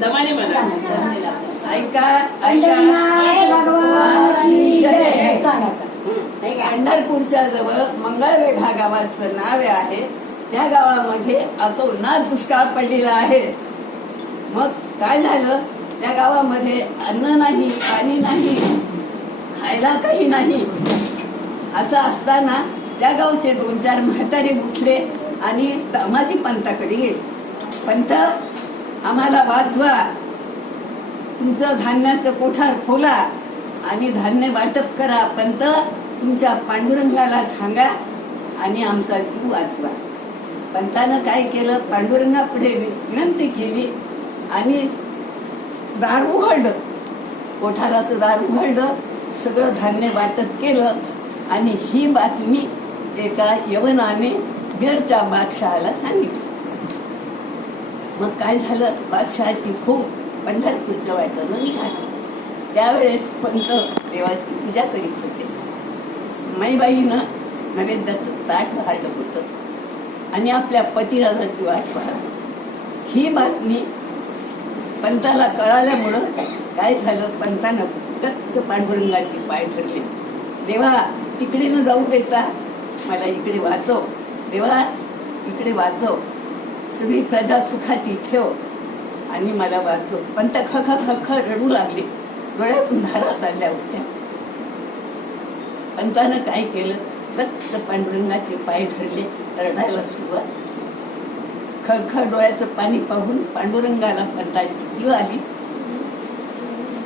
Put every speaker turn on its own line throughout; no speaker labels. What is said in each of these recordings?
दमाने म्हणा
ऐका अशा भगवानी जय. पंढरपूरच्या जवळ मंगळवेढा गावाचं नाव आहे त्या गावामध्ये अतोनात दुष्काळ पडलेला आहे. मग काय झालं? त्या गावामध्ये अन्न नाही पाणी नाही खायला काही नाही. असं असताना त्या गावचे दोन चार म्हातारे उठले आणि तामाजी पंताकडे गेले. पंत आम्हाला वाचवा तुमचं धान्याचं कोठार खोला आणि धान्य वाटप करा. पंत तुमच्या पांडुरंगाला सांगा आणि आमचा जीव वाचवा. पंतानं काय केलं? पांडुरंगापुढे विनंती केली आणि दार उघडलं. कोठाराचं दार उघडलं सगळं धान्य वाटप केलं आणि ही बातमी एका यवनाने घरच्या बादशहाला सांगितली. मग काय झालं? बादशहाची खूप पंढरपूरच्या वाटेनं निघाली. त्यावेळेस पंत देवाची पूजा करीत होते. माईबाईनं नैवेद्याचं ताट वाढलं होतं आणि आपल्या पतिराजाची वाट पाहत होती. ही बातमी पंताला कळाल्यामुळं काय झालं? पंतानं गच्च पांडुरंगाचे पाय धरले. देवा तिकडे न जाऊ देता मला इकडे वाचव. देवा इकडे वाचव. सगळी प्रजा सुखाची ठेव हो. आणि मला वाचव. पण ख ख ख ख रडू लागले. डोळ्यातून धारा चालल्या होत्या. पंतानं काय केलं? गच्च पांडुरंगाचे पाय धरले. रडायला सुरुवात खळखळ डोळ्याचं पाणी पाहून पांडुरंगाला पंताची जीव आली.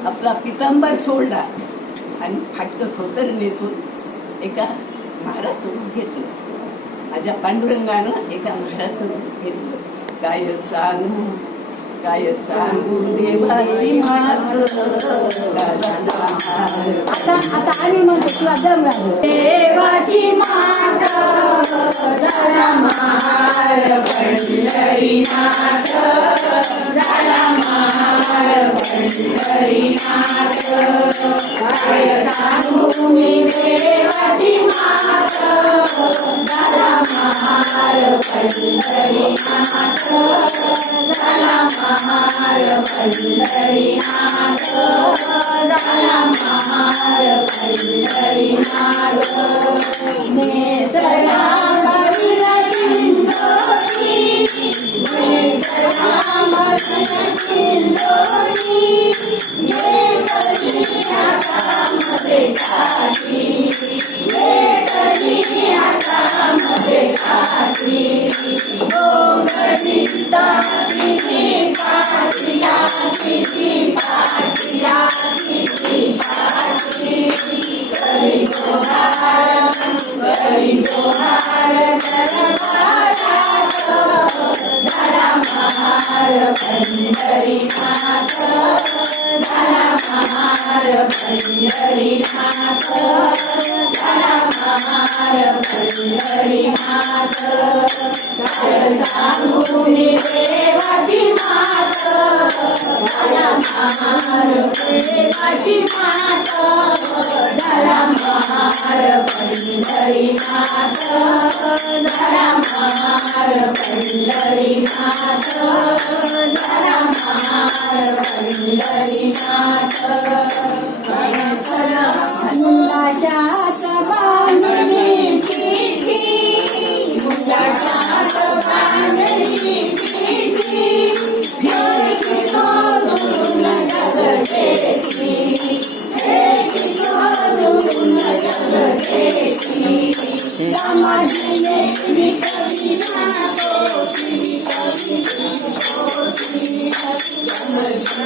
आपला पितांबर सोडला. आणि फाटकत होतर नेसून एका महाराज सोडून घेतलं. माझ्या पांडुरंगानं एका महाराजचं रूप घेतलं काय सांगू काय सांगू देवाची मात
आता आता आम्ही म्हणतो तुला दम देवाची मात पंढरीनाथ झाला महार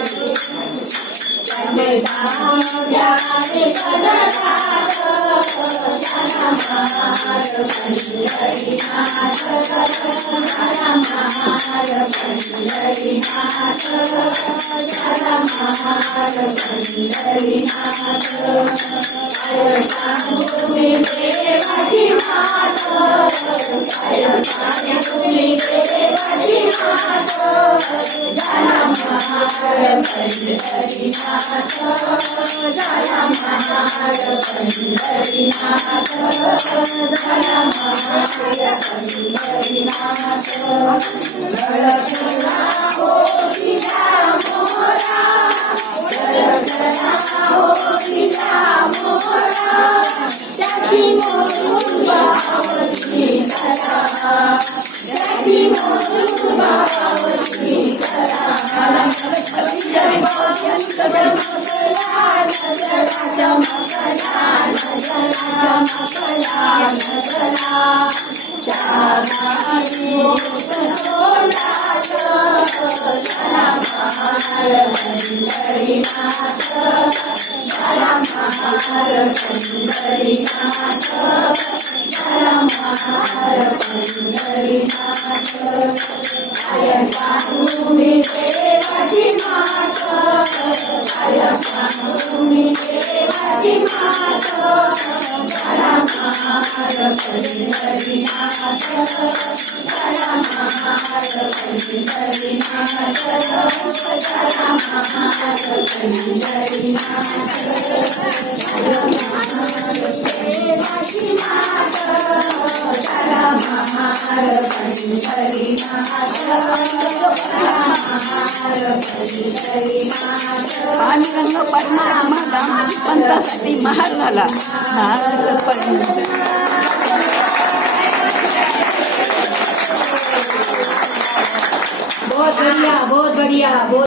पंढरीनाथ झाला महार पंढरीनाथ काय सांगू मी देवाची मात झाला महार देवाची मात झाला महार पंढरीनाथ झाला महार पंढरीनाथ झाला महार पंढरीनाथ मुलाच्या बांधणी चिठी मुलाच्या बांधणी चिठी योगी सोडून जगतेची एक सोडून जगतेची समाजीने मी कविता पोची कविता पोची देवाची मात देवाची मात झाला महार पंढरीनाथ झाला महार पंढरीनाथ झाला महार पंढरीनाथ गळफुला मोतीचा पंढरीनाथ झाला महार पंढरीनाथ झाला महार पंढरीनाथ काय सांगूनी आणि रंग महार पंढरीनाथ झाला महार झाला.
हा पण बढ़िया बहुत बढ़िया बहुत